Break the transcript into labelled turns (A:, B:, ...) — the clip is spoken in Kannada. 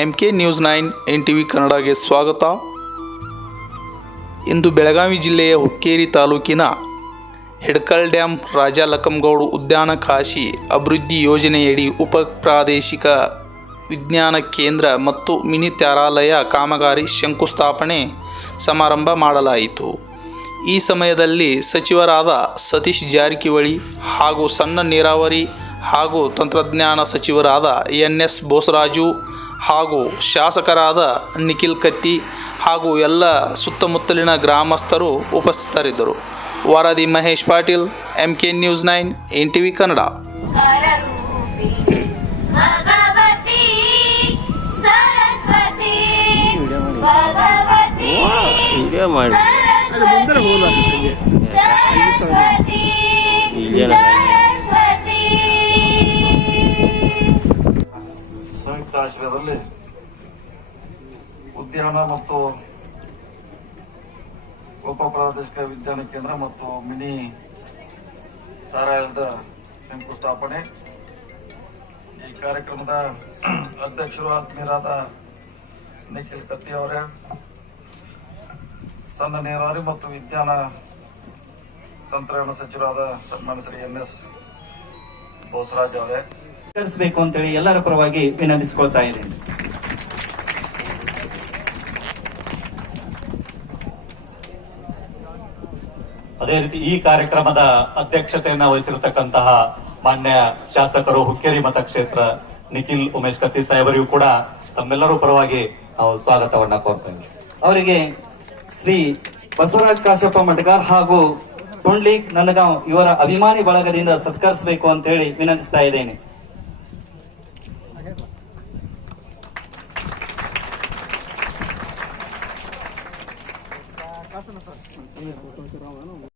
A: M K news nine N T V ಕನ್ನಡಗೆ ಸ್ವಾಗತ. ಇಂದು ಬೆಳಗಾವಿ ಜಿಲ್ಲೆಯ ಹುಕ್ಕೇರಿ ತಾಲೂಕಿನ ಹೆಡ್ಕಲ್ ಡ್ಯಾಂ ರಾಜ ಲಕ್ಕಂಗೌಡ ಉದ್ಯಾನ ಕಾಶಿ ಅಭಿವೃದ್ಧಿ ಯೋಜನೆಯಡಿ ಉಪ ಪ್ರಾದೇಶಿಕ ವಿಜ್ಞಾನ ಕೇಂದ್ರ ಮತ್ತು ಮಿನಿ ತ್ಯಾರಾಲಯ ಕಾಮಗಾರಿ ಶಂಕುಸ್ಥಾಪನೆ ಸಮಾರಂಭ ಮಾಡಲಾಯಿತು. ಈ ಸಮಯದಲ್ಲಿ ಸಚಿವರಾದ ಸತೀಶ್ ಜಾರಕಿಹೊಳಿ ಹಾಗೂ ಸಣ್ಣ ನೀರಾವರಿ ಹಾಗೂ ತಂತ್ರಜ್ಞಾನ ಸಚಿವರಾದ ಎನ್ ಎಸ್ ಬೋಸರಾಜು ಹಾಗೂ ಶಾಸಕರಾದ ನಿಖಿಲ್ ಕತ್ತಿ ಹಾಗೂ ಎಲ್ಲ ಸುತ್ತಮುತ್ತಲಿನ ಗ್ರಾಮಸ್ಥರು ಉಪಸ್ಥಿತರಿದ್ದರು. ವರದಿ Mahesh Patil M K news nine N T V Kannada.
B: ಮಾಡಿ.
C: ಆಶ್ರಯದಲ್ಲಿ ಉದ್ಯಾನ ಮತ್ತು ಉಪ ಪ್ರಾದೇಶಿಕ ವಿಜ್ಞಾನ ಕೇಂದ್ರ ಮತ್ತು ಮಿನಿ ತಾರಾಯಣದ ಶಂಕುಸ್ಥಾಪನೆ. ಈ ಕಾರ್ಯಕ್ರಮದ ಅಧ್ಯಕ್ಷರು ಆತ್ಮೀಯರಾದ ನಿಖಿಲ್ ಕತ್ತಿ ಅವರೇ, ಸಣ್ಣ ನೀರಾವರಿ ಮತ್ತು ವಿಜ್ಞಾನ ತಂತ್ರಜ್ಞಾನ ಸಚಿವರಾದ ಸನ್ಮಾನ ಶ್ರೀ ಎನ್ ಎಸ್ ಬೋಸರಾಜ್ ಅವರೇ.
D: ಸ್ವೀಕರಿಸಬೇಕು ಅಂತೇಳಿ ಎಲ್ಲರ ಪರವಾಗಿ ವಿನಂತಿಸಿಕೊಳ್ತಾ ಇದ್ದೀನಿ.
E: ಅದೇ ರೀತಿ ಈ ಕಾರ್ಯಕ್ರಮದ ಅಧ್ಯಕ್ಷತೆಯನ್ನ ವಹಿಸಿರತಕ್ಕಂತಹ ಮಾನ್ಯ ಶಾಸಕರು ಹುಕ್ಕೇರಿ ಮತಕ್ಷೇತ್ರ ನಿಖಿಲ್ ಉಮೇಶ್ ಕತ್ತಿ ಸಾಹೇಬರಿಗೂ ಕೂಡ ತಮ್ಮೆಲ್ಲರೂ ಪರವಾಗಿ ನಾವು ಸ್ವಾಗತವನ್ನ ಕೋರ್ತೇವೆ
D: ಅವರಿಗೆ ಶ್ರೀ ಬಸವರಾಜ್ ಕಾಶಪ್ಪ ಮಡ್ಗಾರ್ ಹಾಗೂ ಕುಂಡ್ಲಿ ನನಗಾಂವ್ ಇವರ ಅಭಿಮಾನಿ ಬಳಗದಿಂದ ಸತ್ಕರಿಸಬೇಕು ಅಂತೇಳಿ ವಿನಂತಿಸ್ತಾ ಇದ್ದೇನೆ. Nasaan na sa? Ayun, putang sira ano.